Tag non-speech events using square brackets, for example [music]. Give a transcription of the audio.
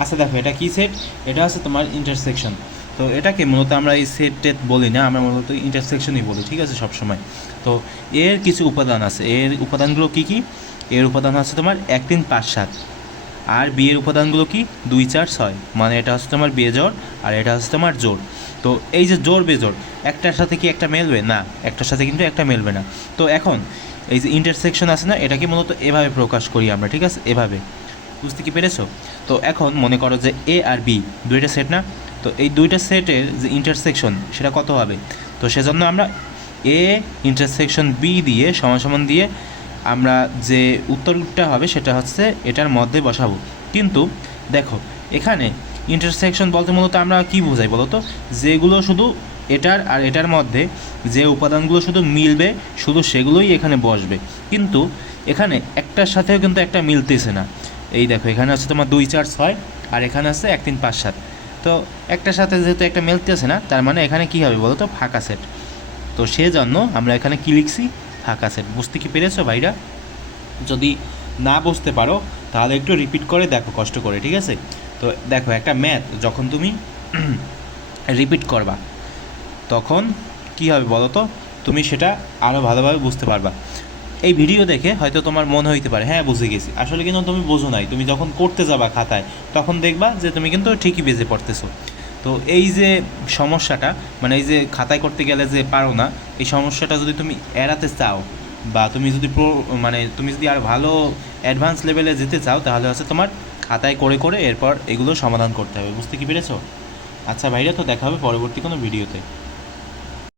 আচ্ছা দেখো, এটা কী সেট এটা হচ্ছে তোমার ইন্টারসেকশন তো এটাকে মূলত আমরা এই সেট টেট বলি না, আমরা মূলত ইন্টারসেকশনই বলি, ঠিক আছে, সবসময়। তো এর কিছু উপাদান আছে। এর উপাদানগুলো কি কি? এর উপাদান হচ্ছে তোমার এক তিন পাঁচ সাত। আর বিয়ের উপাদানগুলো কি? দুই চার ছয়। মানে এটা হচ্ছে তোমার বিয়ে জোর আর এটা হচ্ছে তোমার জোর তো এই যে জোর বেজোর একটার সাথে কি একটা মেলবে? না, একটার সাথে কিন্তু একটা মেলবে না। তো এখন এই যে ইন্টারসেকশন আছে না, এটাকে মূলত এভাবে প্রকাশ করি আমরা, ঠিক আছে? এভাবে। বুঝতে কি পেরেছ? তো এখন মনে করো যে এ আর বি দুইটা সেট না? তো এই দুইটা সেটের যে ইন্টারসেকশন সেটা কত হবে? তো সেজন্য আমরা এ ইন্টারসেকশন বি দিয়ে সমান সমান দিয়ে আমরা যে উত্তরটা হবে, সেটা হচ্ছে এটার মধ্যে বসাবো। কিন্তু দেখো, এখানে ইন্টারসেকশন বলতে মূলত আমরা কি বোঝাই বলো তো? যেগুলো শুধু এটার আর এটার মধ্যে যে উপাদানগুলো শুধু মিলবে, শুধু সেগুলোই এখানে বসবে। কিন্তু এখানে একটার সাথেও কিন্তু একটা মিলতেছে না। এই দেখো, এখানে আছে তোমার দুই চার ছয়, আর এখানে আছে এক তিন পাঁচ সাত। তো একটার সাথে যেহেতু একটা মিলতেছে না, তার মানে এখানে কি হবে বলো তো ফাঁকা সেট তো সেজন্য আমরা এখানে কি লিখছি? ফাঁকা সেট বুঝতে কি পেরেছ ভাইরা? যদি না বুঝতে পারো, তাহলে একটু রিপিট করে দেখো, কষ্ট করে, ঠিক আছে? তো দেখো, একটা ম্যাথ যখন তুমি [clears throat] রিপিট করবা, তখন কি হবে বলো তো তুমি সেটা আরও ভালোভাবে বুঝতে পারবা। এই ভিডিও দেখে হয়তো তোমার মনে হইতে পারে হ্যাঁ বুঝে গেছি। আসলে কিন্তু তুমি বোঝো নাই, তুমি যখন করতে যাবা খাতায়, তখন দেখবা যে তুমি কিন্তু ঠিকই বেজে পড়তেছো। তো এই যে সমস্যাটা মানে এই যে খাতায় করতে গেলে যে পারো না, এই সমস্যাটা যদি তুমি এড়াতে চাও বা তুমি যদি প্রো মানে তুমি যদি আর ভালো অ্যাডভান্স লেভেলে যেতে চাও, তাহলে হচ্ছে তোমার খাতায় করে করে এরপর এগুলো সমাধান করতে হবে। বুঝতে কি পেরেছ? আচ্ছা ভাইরা তো দেখা হবে পরবর্তী কোনো ভিডিওতে